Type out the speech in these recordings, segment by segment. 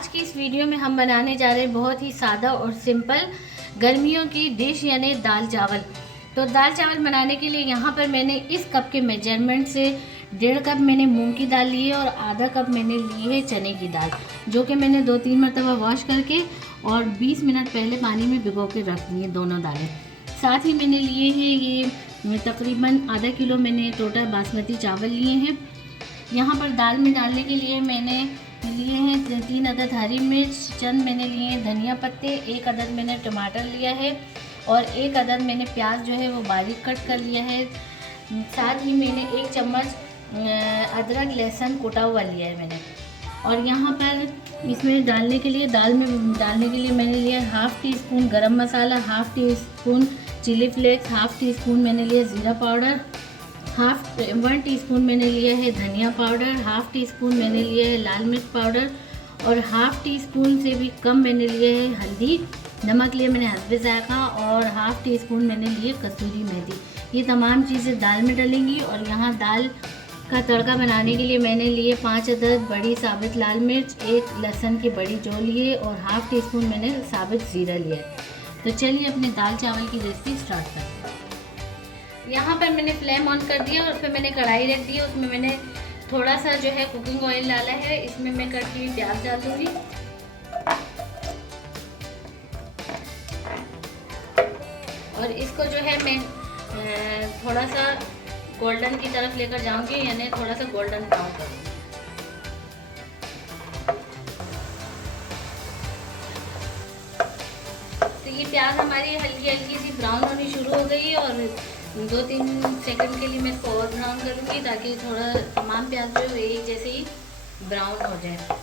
आज की इस वीडियो में हम बनाने जा रहे हैं बहुत ही सादा और सिंपल गर्मियों की डिश यानी दाल चावल। तो दाल चावल बनाने के लिए यहाँ पर मैंने इस कप के मेजरमेंट से 1.5 कप मैंने मूंग की दाल ली है और आधा कप मैंने ली है चने की दाल, जो कि मैंने 2-3 मरतबा वॉश करके और 20 मिनट पहले पानी में भिगो के रख दी हैं दोनों दालें। साथ ही मैंने लिए हैं ये तकरीबन आधा किलो मैंने टोटल बासमती चावल लिए हैं। यहाँ पर दाल में डालने के लिए मैंने लिए हैं 3 अदद हरी मिर्च, चंद मैंने लिए हैं धनिया पत्ते, 1 अदद मैंने टमाटर लिया है और 1 अदद मैंने प्याज जो है वो बारीक कट कर लिया है। साथ ही मैंने 1 चम्मच अदरक लहसुन कुटा हुआ लिया है मैंने। और यहाँ पर इसमें डालने के लिए दाल में डालने के लिए मैंने लिया 1/2 teaspoon garam masala, 1/2 teaspoon chilli flakes, 1/2 teaspoon मैंने लिया ज़ीरा पाउडर, 1 टीस्पून मैंने लिया है धनिया पाउडर, 1/2 टी स्पून मैंने लिया है लाल मिर्च पाउडर और 1/2 टी स्पून से भी कम मैंने लिया है हल्दी। नमक लिया मैंने हस्बे ज़ायक़ा और 1/2 टी स्पून मैंने लिए कसूरी मेथी। ये तमाम चीज़ें दाल में डलेंगी। और यहाँ दाल का तड़का बनाने के लिए मैंने लिए 5 अदद बड़ी साबित लाल मिर्च, 1 लहसुन की बड़ी जो लिए और 1/2 टी स्पून मैंने साबित ज़ीरा लिया। तो चलिए अपने दाल चावल की रेसिपी स्टार्ट करते हैं। यहाँ पर मैंने फ्लेम ऑन कर दिया और फिर मैंने कढ़ाई रख दी है। उसमें मैंने थोड़ा सा जो है कुकिंग ऑयल डाला है। इसमें मैं कटी हुई प्याज डाल दूँगी और इसको जो है मैं थोड़ा सा गोल्डन की तरफ लेकर जाऊंगी, यानी थोड़ा सा गोल्डन ब्राउन करूँगी। तो ये प्याज हमारी हल्की हल्की सी ब्राउन होनी शुरू हो गई और 2-3 सेकंड के लिए मैं इसको और ब्राउन करूँगी ताकि थोड़ा तमाम प्याज जो है एक जैसे ही ब्राउन हो जाए।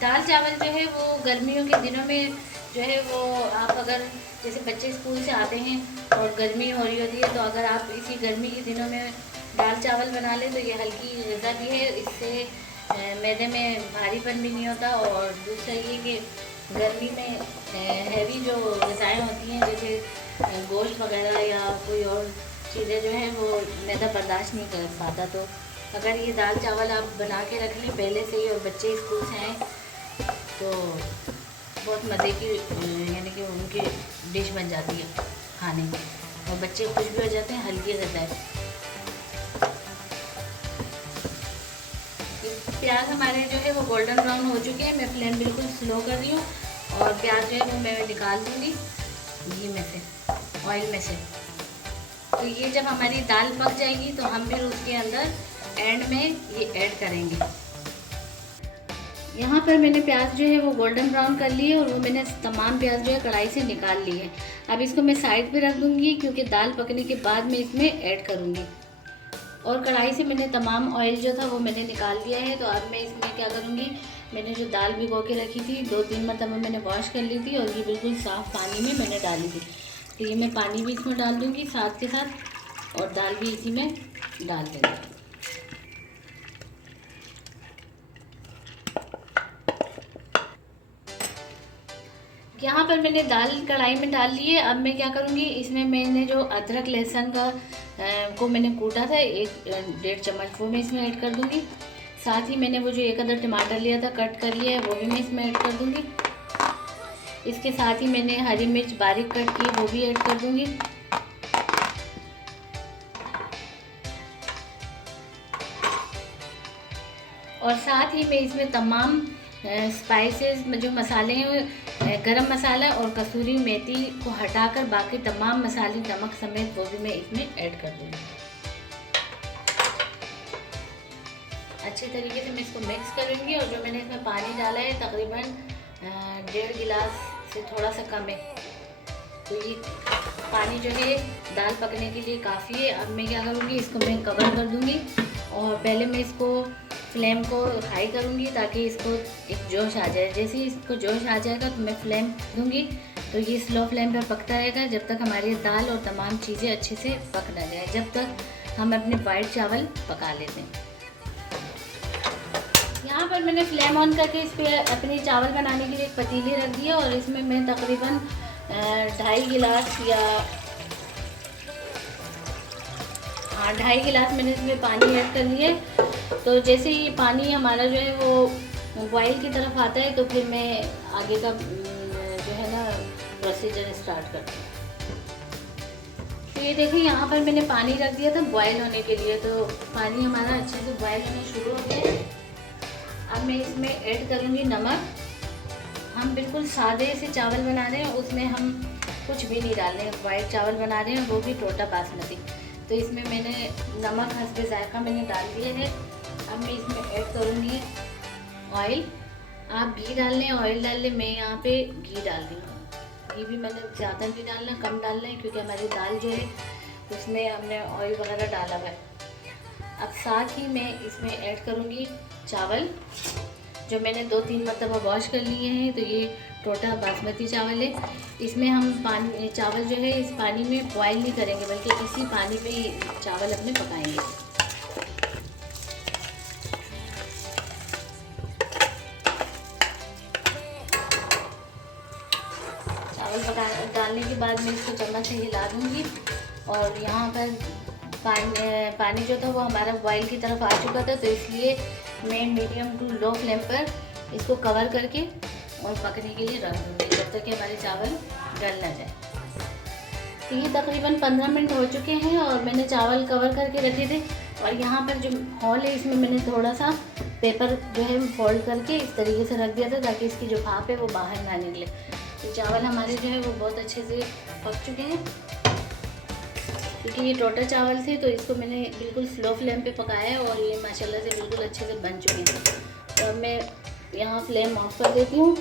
दाल चावल जो है वो गर्मियों के दिनों में जो है वो आप अगर जैसे बच्चे स्कूल से आते हैं और गर्मी हो रही होती है, तो अगर आप इसी गर्मी के दिनों में दाल चावल बना लें तो ये हल्की ग़िज़ा भी है, इससे मैदे में भारीपन भी नहीं होता। और दूसरा ये कि गर्मी में हैवी जो ग़िज़ाएँ होती हैं जैसे गोश्त वगैरह या कोई और चीज़ें जो हैं वो मैदा बर्दाश्त नहीं कर पाता। तो अगर ये दाल चावल आप बना के रख लें पहले से ही और बच्चे स्कूल से आएँ तो बहुत मज़े की यानी कि उनकी डिश बन जाती है खाने की और बच्चे खुश भी हो जाते हैं, हल्की ग़िज़ा है। प्याज हमारे जो है वो गोल्डन ब्राउन हो चुके हैं। मैं फ्लेम बिल्कुल स्लो कर रही हूँ और प्याज जो है वो मैं निकाल दूँगी घी में से, ऑयल में से। तो ये जब हमारी दाल पक जाएगी तो हम फिर उसके अंदर एंड में ये ऐड करेंगे। यहाँ पर मैंने प्याज जो है वो गोल्डन ब्राउन कर ली है और वो मैंने तमाम प्याज जो है कढ़ाई से निकाल ली है। अब इसको मैं साइड पे रख दूँगी क्योंकि दाल पकने के बाद मैं इसमें ऐड करूँगी। और कढ़ाई से मैंने तमाम ऑयल जो था वो मैंने निकाल दिया है। तो अब मैं इसमें क्या करूँगी, मैंने जो दाल भिगो के रखी थी 2-3 मरतबा मैंने वॉश कर ली थी और ये बिल्कुल साफ़ पानी में मैंने डाली थी। तो ये मैं पानी भी इसमें डाल दूँगी साथ के साथ और दाल भी इसी में डाल देंगे। यहाँ पर मैंने दाल कढ़ाई में डाल ली है। अब मैं क्या करूँगी, इसमें मैंने जो अदरक लहसुन को मैंने कूटा था 1-1.5 चम्मच वो मैं इसमें ऐड कर दूँगी। साथ ही मैंने वो जो 1 अदद टमाटर लिया था कट कर लिया है वो भी मैं इसमें ऐड कर दूँगी। इसके साथ ही मैंने हरी मिर्च बारीक कट की वो भी ऐड कर दूँगी। और साथ ही मैं इसमें तमाम स्पाइसेस जो मसाले हैं, गरम मसाला और कसूरी मेथी को हटाकर बाकी तमाम मसाले नमक समेत वो भी मैं इसमें ऐड कर दूँगी। अच्छे तरीके से मैं इसको मिक्स करूँगी। और जो मैंने इसमें पानी डाला है तकरीबन 1.5 गिलास से थोड़ा सा कम है। तो ये पानी जो है दाल पकने के लिए काफ़ी है। अब मैं क्या करूँगी, इसको मैं कवर कर दूँगी और पहले मैं इसको फ्लेम को हाई करूँगी ताकि इसको एक जोश आ जाए। जैसे ही इसको जोश आ जाएगा तो मैं फ्लेम दूँगी तो ये स्लो फ्लेम पर पकता रहेगा जब तक हमारी दाल और तमाम चीज़ें अच्छे से पक ना जाए, जब तक हम अपने वाइट चावल पका लेते हैं। यहाँ पर मैंने फ्लेम ऑन करके इस पर अपने चावल बनाने के लिए एक पतीली रख दिया और इसमें मैं तकरीबन 2.5 गिलास या 2.5 गिलास मैंने इसमें पानी ऐड कर लिए। तो जैसे ही पानी हमारा जो है वो बॉयल की तरफ आता है तो फिर मैं आगे का जो है ना प्रोसीजर स्टार्ट करती हूँ। तो ये देखिए यहाँ पर मैंने पानी रख दिया था बॉयल होने के लिए, तो पानी हमारा अच्छे से बॉयल होना शुरू हो गया है। अब मैं इसमें ऐड करूँगी नमक। हम बिल्कुल सादे से चावल बना रहे हैं, उसमें हम कुछ भी नहीं डाल रहे हैं, वाइट चावल बना रहे हैं, वो भी टोटा बासमती। तो इसमें मैंने नमक हस्बे जायका मैंने डाल दिया है। अब मैं इसमें ऐड करूँगी ऑयल। आप घी डाल लें, ऑयल डाल लें, मैं यहाँ पे घी डाल रही हूँ। घी भी मैंने ज़्यादा नहीं डालना, कम डालना है, क्योंकि हमारी दाल जो है उसमें हमने ऑयल वगैरह डाला हुआ है। अब साथ ही मैं इसमें ऐड करूँगी चावल, जो मैंने 2-3 मरतबा वॉश कर लिए हैं। तो ये टोटा बासमती चावल है। इसमें हम पानी चावल जो है इस पानी में बॉयल नहीं करेंगे, बल्कि इसी पानी में ही चावल अपने पकाएंगे। चावल डालने के बाद मैं इसको चम्मच से हिला दूँगी। और यहाँ पर पानी जो था वो हमारा बॉयल की तरफ आ चुका था, तो इसलिए मैं मीडियम टू लो फ्लेम पर इसको कवर करके और पकने के लिए रख दूँगी, जब तक कि हमारे चावल गल ना जाए। तो ये तकरीबन 15 मिनट हो चुके हैं और मैंने चावल कवर करके रखे थे। और यहाँ पर जो हॉल है इसमें मैंने थोड़ा सा पेपर जो है फोल्ड करके इस तरीके से रख दिया था, ताकि इसकी जो भाप है वो बाहर ना निकले। तो चावल हमारे जो है वो बहुत अच्छे से पक चुके हैं, क्योंकि ये टोटा चावल थे, तो इसको मैंने बिल्कुल स्लो फ्लेम पे पकाया है और ये माशाल्लाह से बिल्कुल अच्छे से बन चुके हैं। तो अब मैं यहाँ फ्लेम ऑफ कर देती हूँ।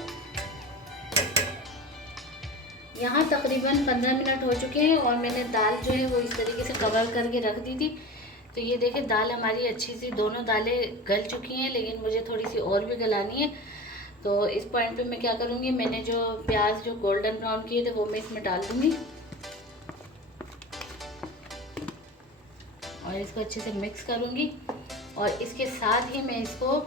यहाँ तकरीबन 15 मिनट हो चुके हैं और मैंने दाल जो है वो इस तरीके से कवर करके रख दी थी। तो ये देखिए दाल हमारी अच्छी सी, दोनों दालें गल चुकी हैं, लेकिन मुझे थोड़ी सी और भी गलानी है। तो इस पॉइंट पे मैं क्या करूँगी, मैंने जो प्याज जो गोल्डन ब्राउन किए थे वो मैं इसमें डाल दूँगी और इसको अच्छे से मिक्स करूँगी। और इसके साथ ही मैं इसको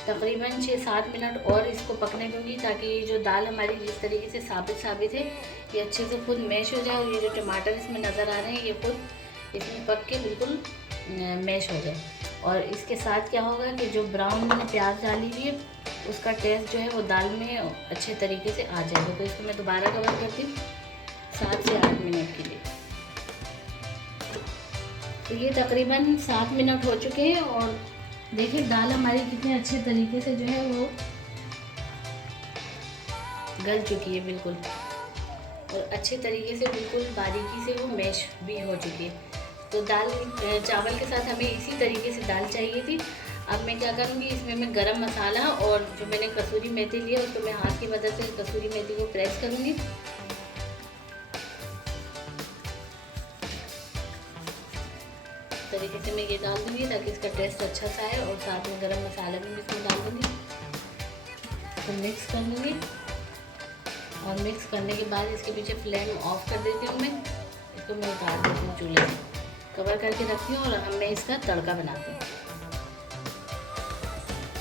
तकरीबन 6-7 मिनट और इसको पकने दूँगी, ताकि ये जो दाल हमारी जिस तरीके से साबित है ये अच्छे से खुद मैश हो जाए। और ये जो टमाटर इसमें नज़र आ रहे हैं ये खुद इसमें पक के बिल्कुल मैश हो जाए। और इसके साथ क्या होगा कि जो ब्राउन मैंने प्याज डाली हुई है उसका टेस्ट जो है वो दाल में अच्छे तरीके से आ जाएगा। तो इसको मैं दोबारा कवर करती हूँ 7 से 8 मिनट के लिए। तो ये तकरीबन 7 मिनट हो चुके हैं और देखिए दाल हमारी कितने अच्छे तरीके से जो है वो गल चुकी है बिल्कुल, और अच्छे तरीके से बिल्कुल बारीकी से वो मैश भी हो चुकी है। तो दाल चावल के साथ हमें इसी तरीके से दाल चाहिए थी। अब मैं क्या करूँगी, इसमें मैं गरम मसाला और जो मैंने कसूरी मेथी लिया उसको मैं हाथ की मदद से कसूरी मेथी को प्रेस करूँगी। तरीके से मैं ये डाल दूँगी ताकि इसका टेस्ट अच्छा सा है, और साथ में गरम मसाला भी इसमें डाल दूँगी। तो मिक्स कर लूँगी और मिक्स करने के बाद इसके पीछे फ्लेम ऑफ कर देती हूँ। मैं इसको मैं उतार देती हूँ, चूल्हे से कवर करके रखती हूँ और अब मैं इसका तड़का बनाती हूँ।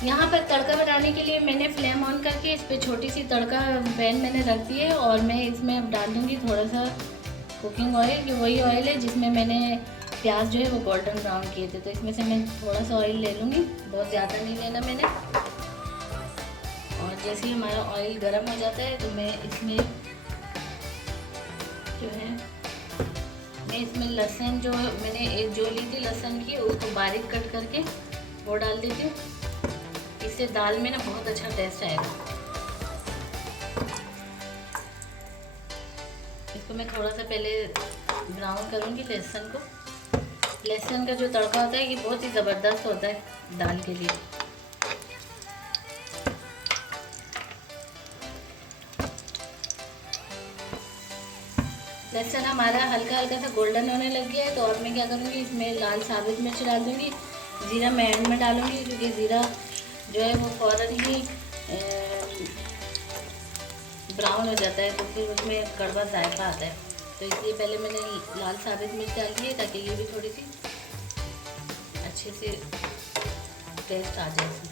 यहाँ पर तड़का बनाने के लिए मैंने फ्लेम ऑन करके इस पर छोटी सी तड़का पैन मैंने रख दी है और मैं इसमें अब डाल दूँगी थोड़ा सा कुकिंग ऑयल। ये वही ऑयल है जिसमें मैंने प्याज जो है वो गोल्डन ब्राउन किए थे। तो इसमें से मैं थोड़ा सा ऑयल ले लूँगी, बहुत ज़्यादा नहीं लेना मैंने। और जैसे ही हमारा ऑयल गर्म हो जाता है तो मैं इसमें जो है लहसुन जो मैंने एक जो ली थी लहसुन की उसको बारीक कट करके वो डाल देती हूँ। इससे दाल में ना बहुत अच्छा टेस्ट आएगा। इसको मैं थोड़ा सा पहले ब्राउन करूँगी लहसुन को। लहसुन का जो तड़का होता है ये बहुत ही ज़बरदस्त होता है दाल के लिए। लहसुन हमारा हल्का हल्का सा गोल्डन होने लग गया है। तो अब मैं क्या करूँगी, इसमें लाल साबुत मिर्च डाल दूँगी। ज़ीरा मैं एंड में डालूँगी, क्योंकि ज़ीरा जो है वो फ़ौरन ही ब्राउन हो जाता है, तो फिर उसमें कड़वा जायका आता है। तो इसलिए पहले मैंने लाल साबुत मिर्च डाल दी है, ताकि ये भी थोड़ी सी अच्छे से टेस्ट आ जाए इसमें।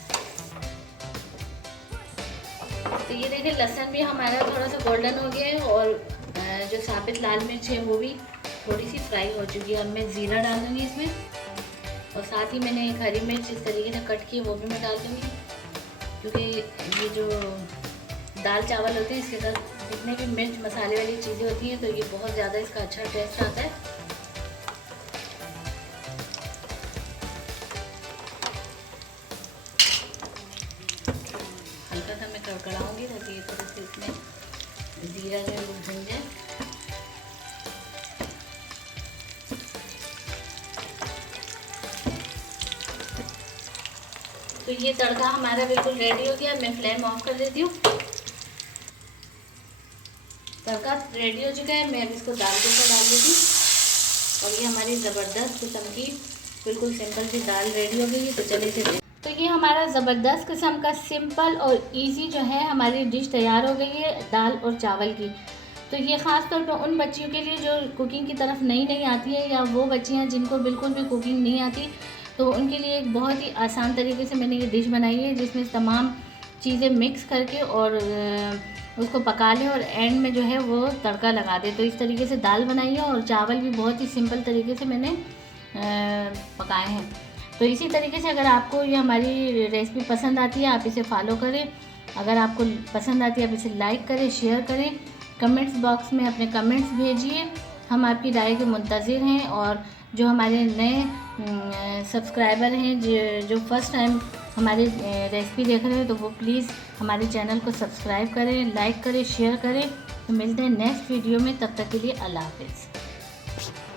तो ये देखिए लहसुन भी हमारा थोड़ा सा गोल्डन हो गया है और जो साबित लाल मिर्च है वो भी थोड़ी सी फ्राई हो चुकी है। अब मैं ज़ीरा डाल दूँगी इसमें, और साथ ही मैंने एक हरी मिर्च इस तरीके से कट की है वो भी मैं डाल दूँगी। क्योंकि ये जो दाल चावल होते हैं इसके साथ जितने भी मिर्च मसाले वाली चीज़ें होती हैं तो ये बहुत ज़्यादा इसका अच्छा टेस्ट आता है। हल्का सा मैं कड़कड़ाऊँगी ताकि ये थोड़ा सा इसमें जीरा जो है वो भून जाए। तो ये तड़का हमारा बिल्कुल रेडी हो गया। मैं फ्लेम ऑफ कर देती हूँ। तड़का रेडी हो चुका है। मैं अब इसको दाल के ऊपर डाल देती हूँ और ये हमारी ज़बरदस्त किस्म की बिल्कुल सिंपल सी दाल रेडी हो गई है। तो चलिए इसे तो ये हमारा ज़बरदस्त किस्म का सिंपल और इजी जो है हमारी डिश तैयार हो गई है दाल और चावल की। तो ये ख़ास तौर पर उन बच्चियों के लिए जो कुकिंग की तरफ नई आती है या वो बच्चियाँ जिनको बिल्कुल भी कुकिंग नहीं आती, तो उनके लिए एक बहुत ही आसान तरीके से मैंने ये डिश बनाई है जिसमें तमाम चीज़ें मिक्स करके और उसको पका लें और एंड में जो है वो तड़का लगा दें। तो इस तरीके से दाल बनाई है और चावल भी बहुत ही सिंपल तरीके से मैंने पकाए हैं। तो इसी तरीके से अगर आपको ये हमारी रेसिपी पसंद आती है आप इसे फॉलो करें। अगर आपको पसंद आती है आप इसे लाइक करें, शेयर करें, कमेंट्स बॉक्स में अपने कमेंट्स भेजिए। हम आपकी राय के मुंतज़िर हैं। और जो हमारे नए सब्सक्राइबर हैं जो फर्स्ट टाइम हमारी रेसिपी देख रहे हैं तो वो प्लीज़ हमारे चैनल को सब्सक्राइब करें, लाइक करें, शेयर करें। तो मिलते हैं नेक्स्ट वीडियो में, तब तक के लिए अल्लाह हाफ़िज़।